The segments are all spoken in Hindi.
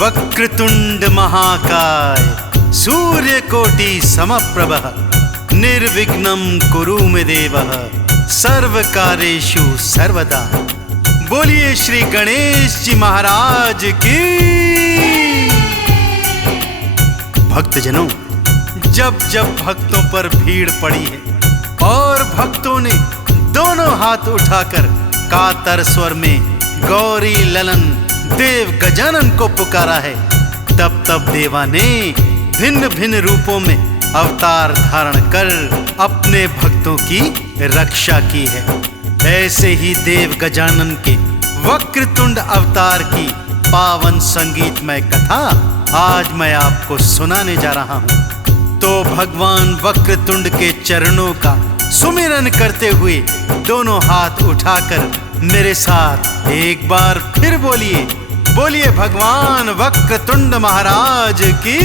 वक्रतुंड महाकाय सूर्यकोटि समप्रभ निर्विघ्नं कुरु मे देव सर्वकार्येषु सर्वदा। बोलिए श्री गणेश जी महाराज की। भक्तजनों, जब जब भक्तों पर भीड़ पड़ी है और भक्तों ने दोनों हाथ उठाकर कातर स्वर में गौरी ललन देव गजानन को पुकारा है, तब तब देवा ने भिन्न भिन्न रूपों में अवतार धारण कर अपने भक्तों की रक्षा की है। ऐसे ही देव गजानन के वक्रतुंड अवतार की पावन संगीतमय कथा आज मैं आपको सुनाने जा रहा हूँ। तो भगवान वक्रतुंड के चरणों का सुमिरन करते हुए दोनों हाथ उठाकर मेरे साथ एक बार फिर बोलिए, बोलिए भगवान वक्रतुंड महाराज की।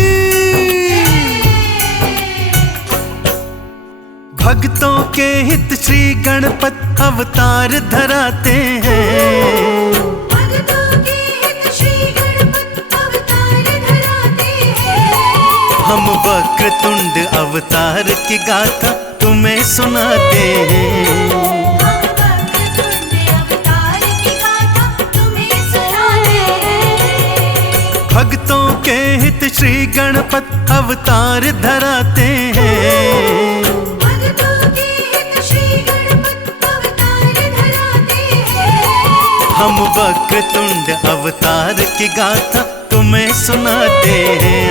भक्तों के हित श्री गणपत अवतार धराते हैं। भक्तों के हित श्री गणपत अवतार धराते हैं। हम वक्रतुंड अवतार की गाथा तुम्हें सुनाते हैं। हम वक्रतुंड अवतार की गाथा तुम्हें सुनाते हैं। भक्तों के हित श्री गणपत अवतार धराते हैं। हम वक्रतुंड अवतार की गाथा तुम्हें सुनाते हैं।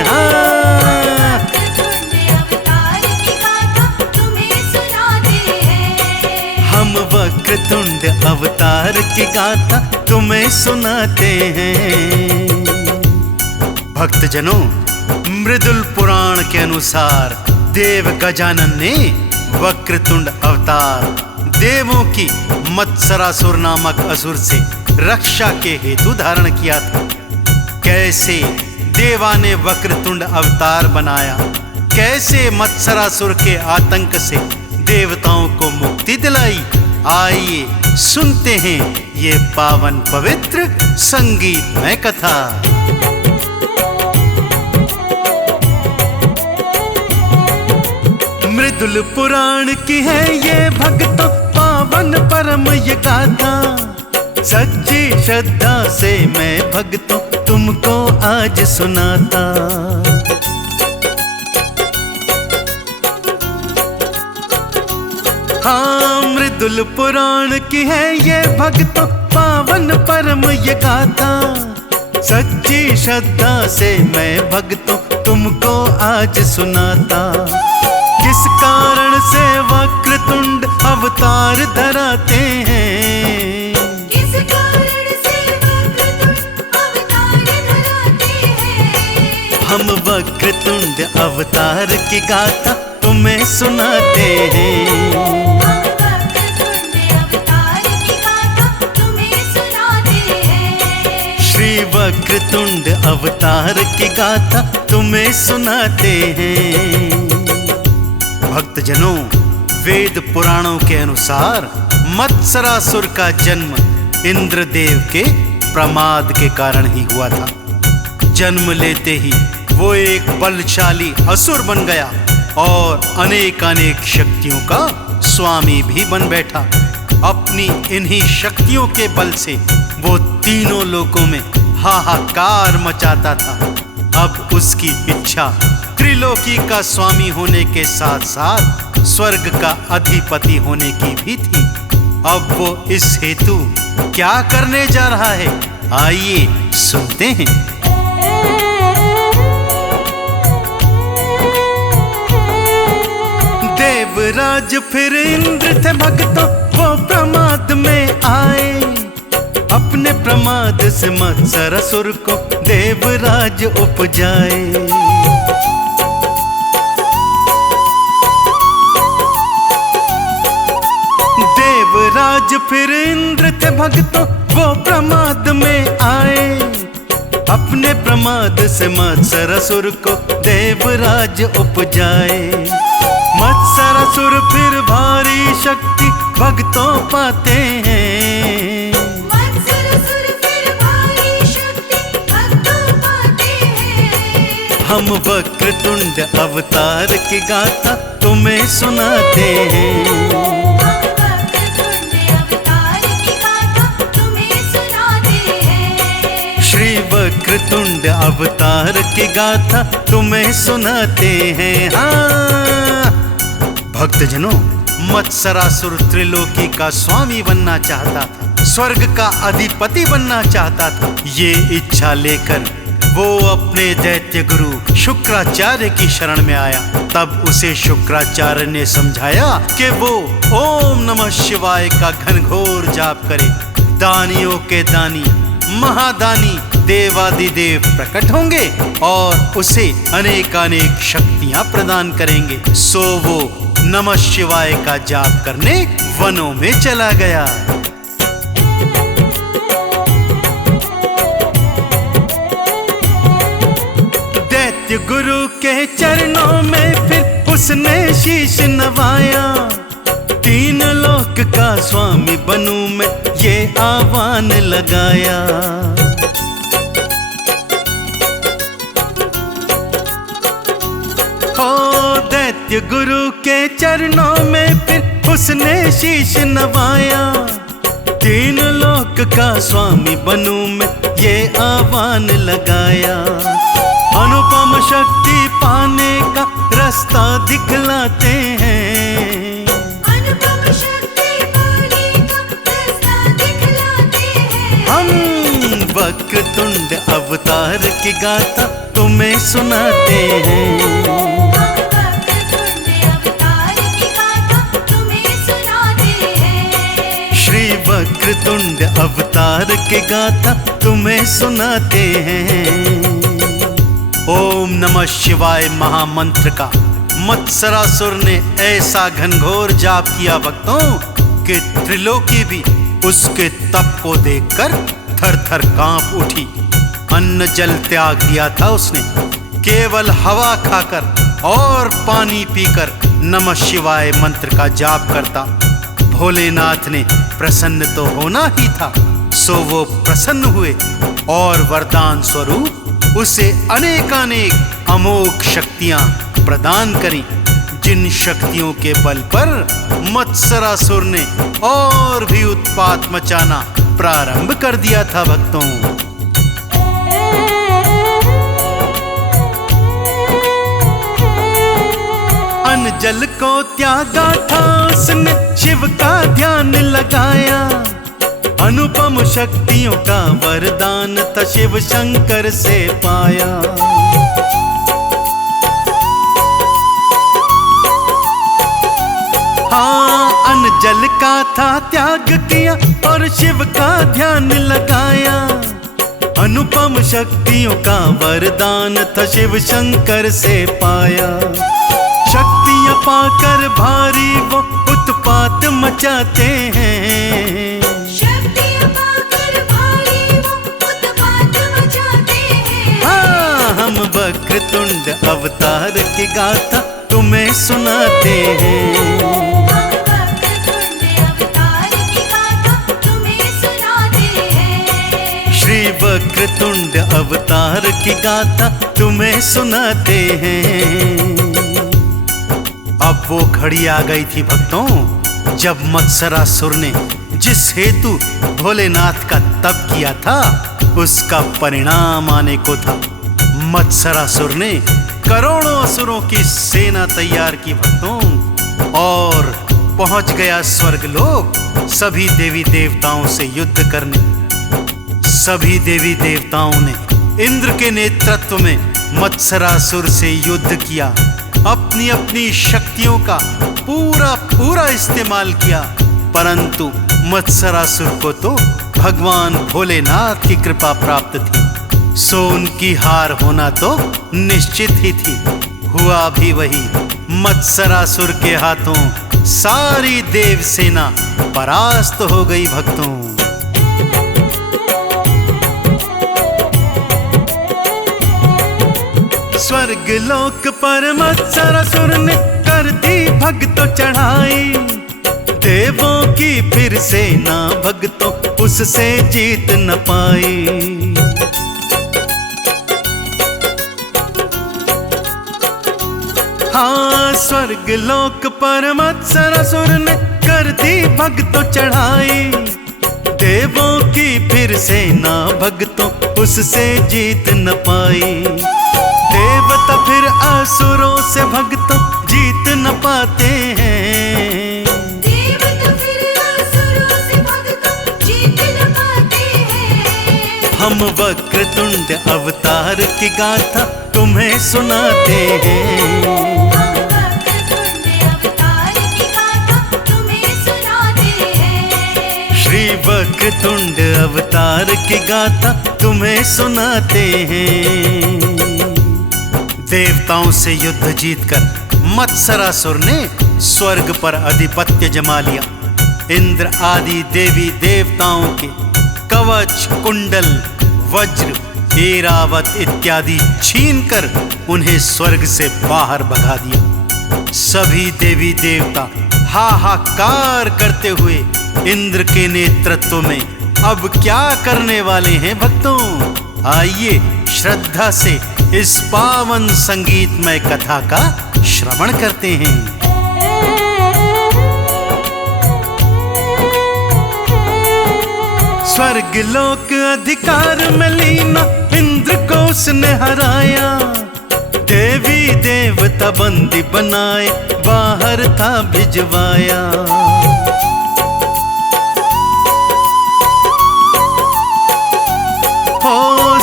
हम वक्रतुंड अवतार की गाथा तुम्हें सुनाते हैं। भक्तजनों, मृदुल पुराण के अनुसार देव गजानन ने वक्रतुंड अवतार देवों की मत्सरासुर नामक असुर से रक्षा के हेतु धारण किया था। कैसे देवा ने वक्रतुंड अवतार बनाया, कैसे मत्सरासुर के आतंक से देवताओं को मुक्ति दिलाई, आइए सुनते हैं ये पावन पवित्र संगीतमय कथा। मृदुल पुराण की है ये भक्तों पावन परम ये गाथा। सच्ची श्रद्धा से मैं भक्तों तुमको आज सुनाता। हाँ, मृदुल पुराण की है ये भक्तों पावन परम ये गाथा। सच्ची श्रद्धा से मैं भक्तों तुमको आज सुनाता। किस कारण से वक्रतुंड अवतार धराते हैं? किस कारण से वक्रतुंड अवतार धराते हैं? हम वक्रतुंड अवतार की गाथा तुम्हें सुनाते हैं। हम वक्रतुंड अवतार की गाथा तुम्हें सुनाते हैं। श्री वक्रतुंड अवतार की गाथा तुम्हें सुनाते हैं। भक्तजनों, वेद पुराणों के अनुसार मत्सरासुर का जन्म इंद्रदेव के प्रमाद के कारण ही हुआ था। जन्म लेते ही वो एक बलशाली असुर बन गया और अनेकानेक शक्तियों का स्वामी भी बन बैठा। अपनी इन्हीं शक्तियों के बल से वो तीनों लोकों में हाहाकार मचाता था। अब उसकी इच्छा त्रिलोकी का स्वामी होने के साथ साथ स्वर्ग का अधिपति होने की भी थी। अब वो इस हेतु क्या करने जा रहा है, आइए सुनते हैं। देवराज फिर इंद्र थे भक्तों वो प्रमाद में आए। अपने प्रमाद से मत्सरासुर को देवराज उपजाए। देवराज फिर इंद्र थे भक्तों वो प्रमाद में आए। अपने प्रमाद से मत्सरासुर को देवराज उपजाए। मत्सरासुर फिर भारी शक्ति भक्तों पाते हैं। मत्सरासुर फिर भारी शक्ति भक्तों पाते हम वक्रतुंड अवतार की गाथा तुम्हें सुनाते हैं। हम वक्रतुंड अवतार की गाथा तुम्हें सुनाते हैं। श्री वक्रतुंड अवतार की गाथा तुम्हें सुनाते हैं। हाँ भक्तजनों, मत्सरासुर त्रिलोकी का स्वामी बनना चाहता था, स्वर्ग का अधिपति बनना चाहता था। ये इच्छा लेकर वो अपने दैत्य गुरु शुक्राचार्य की शरण में आया। तब उसे शुक्राचार्य ने समझाया कि वो ओम नमः शिवाय का घनघोर जाप करे। दानियों के दानी महादानी देवादिदेव प्रकट होंगे और उसे अनेकानेक शक्तियां प्रदान करेंगे। सो वो नमः शिवाय का जाप करने वनों में चला गया। दैत्य गुरु के चरणों में फिर उसने शीश नवाया। तीन लोक का स्वामी बनूं मैं, ये आह्वान लगाया। हो दैत्य गुरु के चरणों में फिर उसने शीश नवाया। तीन लोक का स्वामी बनूं मैं, ये आह्वान लगाया। अनुपम शक्ति पाने का रास्ता दिखलाते हैं। अनुपम शक्ति पाने का रास्ता दिखलाते हैं। हम वक्रतुंड अवतार की गाथा तुम्हें सुनाते हैं। हम वक्रतुंड अवतार की गाथा तुम्हें सुनाते हैं। श्री वक्रतुंड अवतार की गाथा तुम्हें सुनाते हैं। ओम नमः शिवाय महामंत्र का मत्सरासुर ने ऐसा घनघोर जाप किया भक्तों कि त्रिलोकी भी उसके तप को देखकर थर थर कांप उठी। अन्न जल त्याग दिया था उसने, केवल हवा खाकर और पानी पीकर नमः शिवाय मंत्र का जाप करता। भोलेनाथ ने प्रसन्न तो होना ही था, सो वो प्रसन्न हुए और वरदान स्वरूप उसे अनेकानेक अमोघ शक्तियां प्रदान करी, जिन शक्तियों के बल पर मत्सरासुर ने और भी उत्पात मचाना प्रारंभ कर दिया था भक्तों। अन्न जल को त्यागा था उसने, शिव का ध्यान लगाया। अनुपम शक्तियों का वरदान था शिव शंकर से पाया। हाँ अन्न जल का था त्याग किया और शिव का ध्यान लगाया। अनुपम शक्तियों का वरदान था शिव शंकर से पाया। शक्तियां पाकर भारी वो उत्पात मचाते हैं। शक्तियां पाकर भारी वो उत्पात मचाते हैं। हाँ हम वक्रतुंड अवतार की गाथा तुम्हें सुनाते हैं। हम वक्रतुंड अवतार की गाथा तुम्हें सुनाते हैं। श्री वक्रतुंड अवतार की गाथा तुम्हें सुनाते हैं। अब वो घड़ी आ गई थी भक्तों, जब मत्सरासुर ने जिस हेतु भोलेनाथ का तप किया था उसका परिणाम आने को था। मत्सरासुर ने करोड़ों असुरों की सेना तैयार की भक्तों और पहुंच गया स्वर्गलोक सभी देवी देवताओं से युद्ध करने। सभी देवी देवताओं ने इंद्र के नेतृत्व में मत्सरासुर से युद्ध किया, अपनी अपनी शक्तियों का पूरा इस्तेमाल किया, परंतु मत्सरासुर को तो भगवान भोलेनाथ की कृपा प्राप्त थी, सो उनकी हार होना तो निश्चित ही थी। हुआ भी वही, मत्सरासुर के हाथों सारी देव सेना परास्त हो गई भक्तों। स्वर्ग लोक पर मत्सरासुर ने कर दी भक्तों चढ़ाई। देवों की फिर सेना भक्तों उससे जीत न पाई। स्वर्ग लोक पर मत्सरासुर ने कर दी भक्तों चढ़ाई। देवों की फिर सेना भक्तों उससे जीत न पाई। देवता फिर असुरों से भक्तों जीत न पाते हैं। देवता फिर असुरों से भक्तों जीत न पाते हैं। हम वक्रतुंड अवतार की गाथा तुम्हें सुनाते हैं। हम वक्रतुंड अवतार की गाथा तुम्हें सुनाते हैं। श्री वक्रतुंड अवतार की गाथा तुम्हें सुनाते हैं। देवताओं से युद्ध जीतकर मत्सरासुर ने स्वर्ग पर अधिपत्य जमा लिया। इंद्र आदि देवी देवताओं के कवच कुंडल वज्र ऐरावत इत्यादि छीनकर उन्हें स्वर्ग से बाहर भगा दिया। सभी देवी देवता हाहाकार करते हुए इंद्र के नेतृत्व में अब क्या करने वाले हैं भक्तों? आइए श्रद्धा से इस पावन संगीतमय कथा का श्रवण करते हैं। स्वर्ग लोक अधिकार में लीना इंद्र को उसने हराया। देवी देवता बंदी बनाए बाहर था भिजवाया।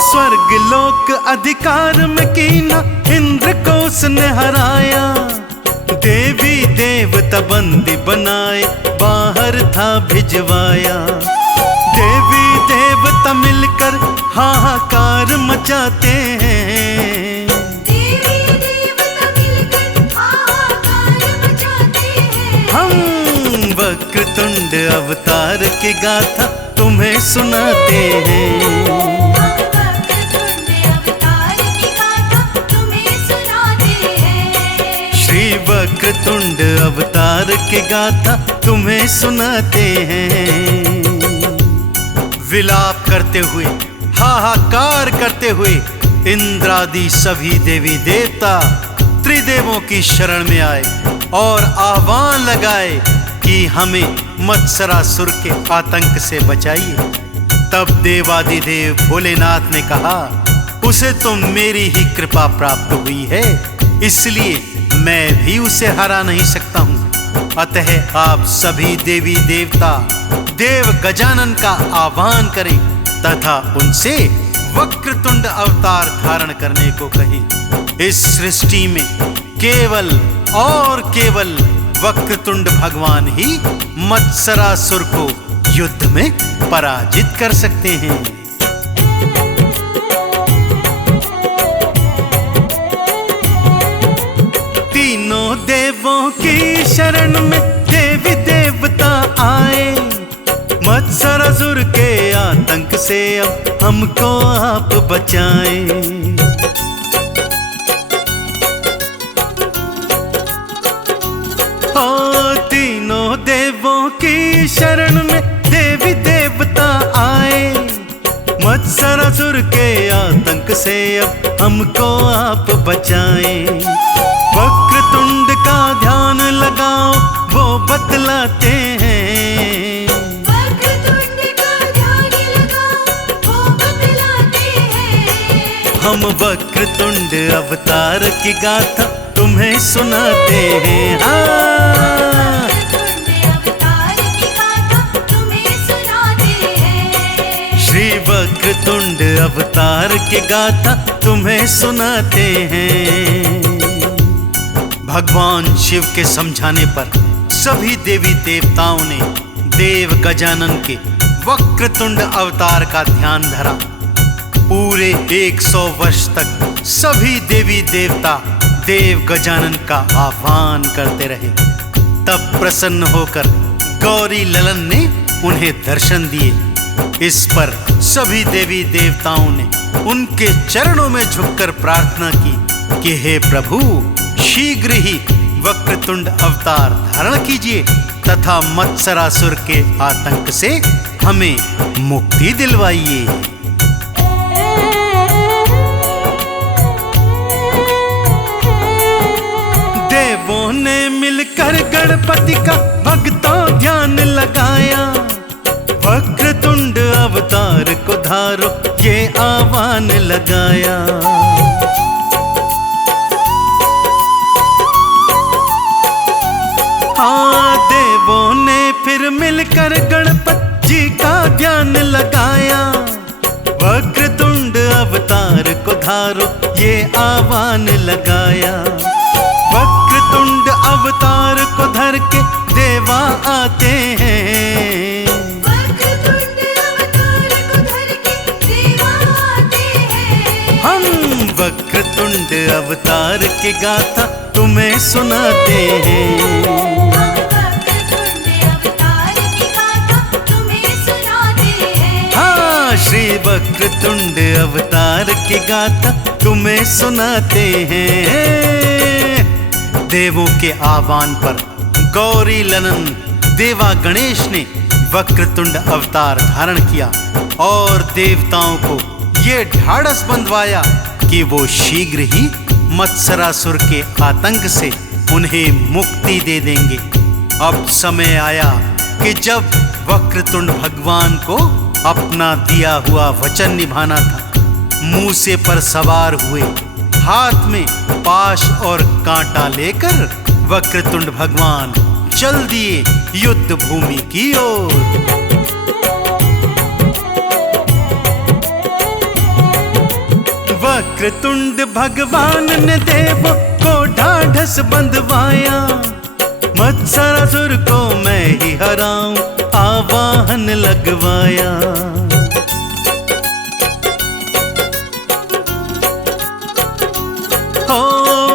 स्वर्ग लोक अधिकार में कीना इंद्र को उसने हराया। देवी देवता बंदी बनाए बाहर था भिजवाया। देवी देवता मिलकर हाहाकार मचाते हैं। देवी देवता मिलकर हाहाकार मचाते हैं। हम वक्रतुंड अवतार की गाथा तुम्हें सुनाते हैं। वक्रतुंड अवतार की गाथा तुम्हें सुनाते हैं। विलाप करते हुए हाहाकार करते हुए इंद्रादि सभी देवी देवता त्रिदेवों की शरण में आए और आह्वान लगाए कि हमें मत्सरासुर के आतंक से बचाइए। तब देवादिदेव भोलेनाथ ने कहा, उसे तो मेरी ही कृपा प्राप्त हुई है, इसलिए मैं भी उसे हरा नहीं सकता हूँ। अतः आप सभी देवी देवता देव गजानन का आह्वान करें तथा उनसे वक्रतुंड अवतार धारण करने को कहें। इस सृष्टि में केवल और केवल वक्रतुंड भगवान ही मत्सरासुर को युद्ध में पराजित कर सकते हैं। तीनों देवों की शरण में देवी देवता आए। मत्सरासुर के आतंक से अब हमको आप बचाएं। तीनों देवों की शरण में देवी देवता आए। मत्सरासुर के आतंक से अब हमको आप बचाएं। वक्रतुंड का ध्यान लगाओ वो बतलाते हैं। वक्रतुंड का ध्यान लगाओ वो बतलाते हैं। हम वक्रतुंड अवतार की गाथा तुम्हें सुनाते हैं। वक्रतुंड अवतार की गाथा तुम्हें सुनाते हैं। श्री वक्रतुंड अवतार की गाथा तुम्हें सुनाते हैं। भगवान शिव के समझाने पर सभी देवी देवताओं ने देव गजानन के वक्रतुंड अवतार का ध्यान धरा। पूरे 100 वर्ष तक सभी देवी देवता देव गजानन का आह्वान करते रहे। तब प्रसन्न होकर गौरी ललन ने उन्हें दर्शन दिए। इस पर सभी देवी देवताओं ने उनके चरणों में झुककर प्रार्थना की कि हे प्रभु, शीघ्र ही वक्रतुंड अवतार धारण कीजिए तथा मत्सरासुर के आतंक से हमें मुक्ति दिलवाइए। देवों सरस्वती का भक्तों ध्यान लगाया। वक्रतुंड अवतार को धारो ये आह्वान लगाया। हाँ, देवों ने फिर मिलकर गणपति जी का ध्यान लगाया। वक्रतुंड अवतार को धारो ये आह्वान लगाया। वक्रतुंड अवतार को धर के देवा आते हैं। वक्रतुंड अवतार को धर के देवा आते हैं। हम वक्रतुंड अवतार की गाथा तुम्हें सुनाते हैं। हम वक्रतुंड अवतार की गाथा तुम्हें सुनाते हैं। हाँ, श्री वक्रतुंड अवतार की गाथा तुम्हें सुनाते हैं। देवों के आह्वान पर गौरी ललन देवा गणेश ने वक्रतुंड अवतार धारण किया और देवताओं को ये ढाढ़स बंधवाया कि वो शीघ्र ही मत्सरासुर के आतंक से उन्हें मुक्ति दे देंगे। अब समय आया कि जब वक्रतुंड भगवान को अपना दिया हुआ वचन निभाना था। मूसे पर सवार हुए, हाथ में पाश और कांटा लेकर वक्रतुंड भगवान चल दिए युद्ध भूमि की ओर। वक्रतुंड भगवान ने देवों को ढाढ़स बंधवाया। मत्सरासुर को मैं ही हराऊं आवाहन लगवाया।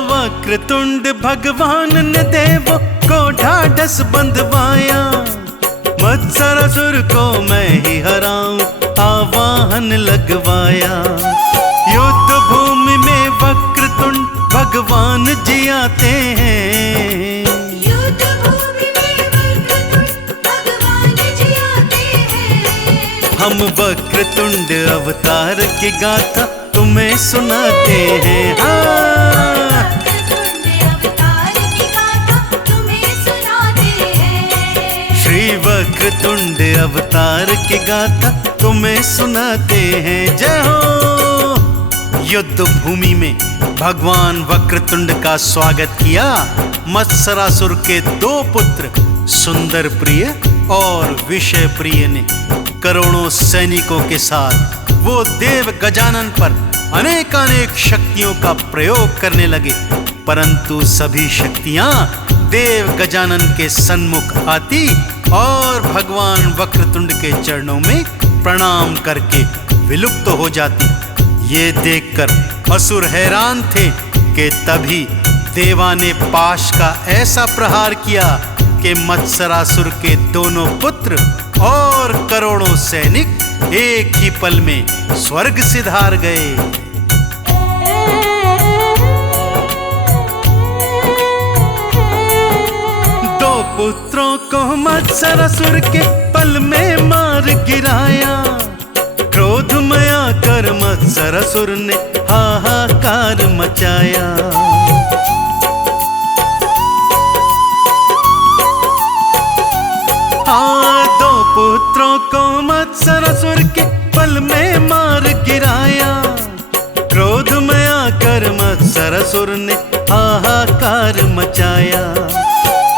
वक्रतुंड भगवान ने देवों को ढाढ़स बंधवाया। मत्सरासुर को मैं ही हराऊं आवाहन लगवाया। युद्ध भूमि में वक्रतुंड भगवान जी आते हैं। युद्ध भूमि में वक्रतुंड भगवान जी आते हैं। हम वक्रतुंड अवतार की गाथा तुम्हें सुनाते हैं। हाँ, श्री वक्रतुंड अवतार की गाथा तुम्हें सुनाते हैं। जय हो। युद्ध भूमि में भगवान वक्रतुंड का स्वागत किया मत्सरासुर के दो पुत्र सुंदर प्रिय और विषय प्रिय ने। करोड़ों सैनिकों के साथ वो देव गजानन पर अनेकानेक शक्तियों का प्रयोग करने लगे, परंतु सभी शक्तियां देव गजानन के सन्मुख आती और भगवान वक्रतुंड के चरणों में प्रणाम करके विलुप्त हो जाती। ये देखकर असुर हैरान थे कि तभी देवा ने पाश का ऐसा प्रहार किया कि मत्सरासुर के दोनों पुत्र और करोड़ों सैनिक एक ही पल में स्वर्ग सिधार गए। दो पुत्रों को मत्सरासुर के पल में मार गिराया। क्रोध में आकर मत्सरासुर ने हाहाकार मचाया। दो पुत्रों को मत्सरासुर के पल में मार गिराया। क्रोध में आकर मत्सरासुर ने हाहाकार मचाया।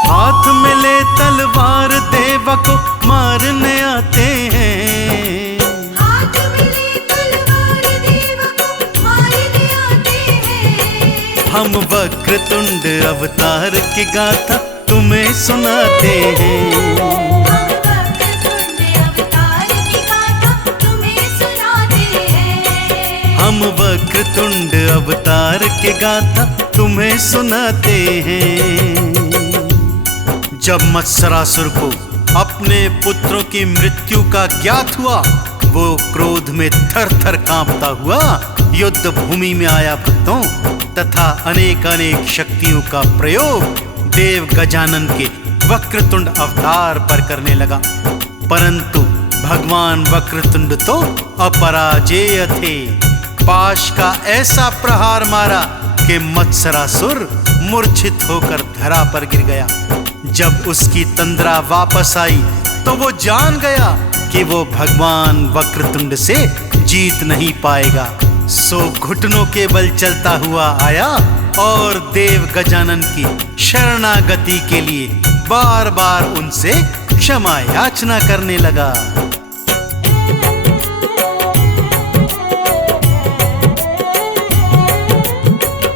हाथ में ले तलवार देवा को मारने आते हैं। हाथ में ले तलवार देवा को मारने आते हैं। हम वक्रतुंड अवतार की गाथा तुम्हें सुनाते हैं। हम वक्रतुंड अवतार की गाथा तुम्हें सुनाते हैं। हम वक्रतुंड अवतार की गाथा तुम्हें सुनाते हैं। जब मत्सरासुर को अपने पुत्रों की मृत्यु का ज्ञात हुआ, वो क्रोध में थर थर कांपता हुआ युद्ध भूमि में आया। भक्तों तथा अनेकानेक शक्तियों का प्रयोग देव गजानन के वक्रतुंड अवतार पर करने लगा, परंतु भगवान वक्रतुंड तो अपराजेय थे। पाश का ऐसा प्रहार मारा कि मत्सरासुर मूर्छित होकर धरा पर गिर गया। जब उसकी तंद्रा वापस आई तो वो जान गया कि वो भगवान वक्रतुंड से जीत नहीं पाएगा। सो घुटनों के बल चलता हुआ आया और देव गजानन की शरणागति के लिए बार बार उनसे क्षमा याचना करने लगा।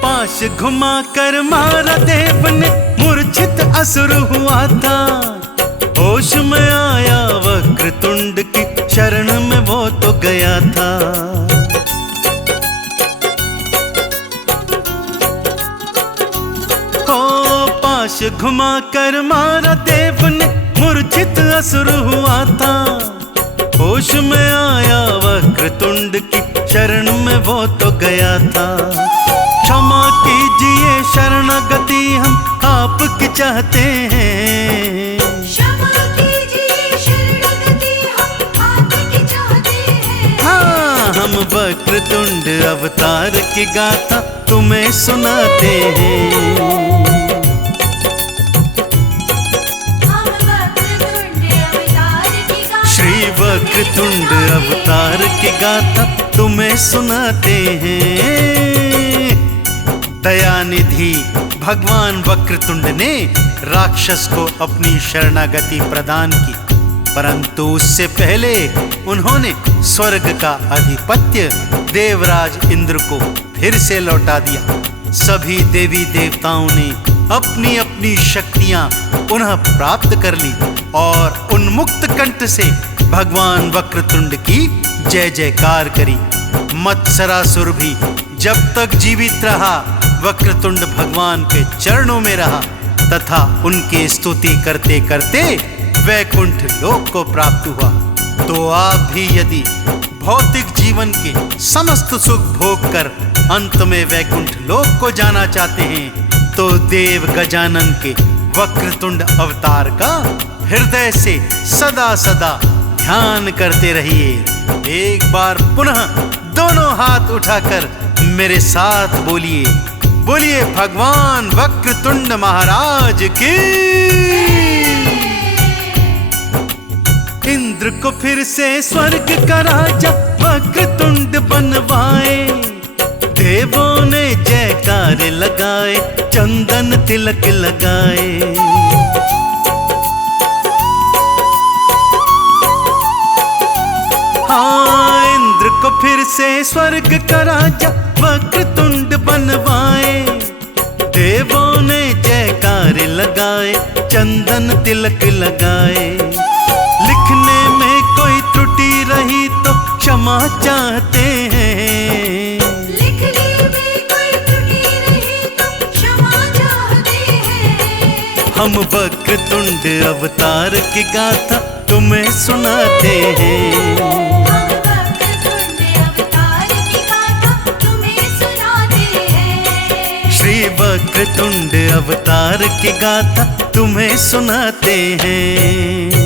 पाश घुमा कर मारा देव ने मूर्छित असुर हुआ था। होश में आया वक्रतुंड की शरण में वो तो गया था। हो पाश घुमा कर मारा देव ने मूर्छित असुर हुआ था। होश में आया वक्रतुंड की शरण में वो तो गया था। क्षमा कीजिए शरणागति हम आपकी चाहते हैं। क्षमा कीजिए शरणागति हम आपकी चाहते हैं। हाँ, हम वक्रतुंड अवतार की गाथा तुम्हें सुनाते हैं। हम वक्रतुंड अवतार की गाथा श्री वक्रतुंड अवतार की गाथा तुम्हें सुनाते हैं। दयानिधि भगवान वक्रतुंड ने राक्षस को अपनी शरणागति प्रदान की, परंतु उससे पहले उन्होंने स्वर्ग का आधिपत्य देवराज इंद्र को फिर से लौटा दिया। सभी देवी देवताओं ने अपनी अपनी शक्तियां पुनः प्राप्त कर ली और उन्मुक्त कंठ से भगवान वक्रतुंड की जय जयकार करी। मत्सरासुर भी जब तक जीवित रहा वक्रतुंड भगवान के चरणों में रहा तथा उनकी स्तुति करते करते वैकुंठ लोक को प्राप्त हुआ। तो आप भी यदि भौतिक जीवन के समस्त सुख भोग कर अंत में वैकुंठ लोक को जाना चाहते हैं तो देव गजानन के वक्रतुंड अवतार का हृदय से सदा सदा ध्यान करते रहिए। एक बार पुनः दोनों हाथ उठाकर मेरे साथ बोलिए, बोलिए भगवान वक्रतुंड महाराज की। इंद्र को फिर से स्वर्ग का राजा वक्रतुंड बनवाए। देवों ने जयकार लगाए, चंदन तिलक लगाए। हाँ, इंद्र को फिर से स्वर्ग का राजा वक्रतुंड बनवाए। देवों ने जयकार लगाए, चंदन तिलक लगाए। लिखने में कोई त्रुटि रही तो क्षमा चाहते हैं। लिखने में कोई त्रुटि रही तो क्षमा चाहते हैं। हम वक्रतुंड अवतार की गाथा तुम्हें सुनाते हैं। हम वक्रतुंड अवतार की गाथा तुम्हें सुनाते हैं। श्री वक्रतुंड अवतार की गाथा तुम्हें सुनाते हैं।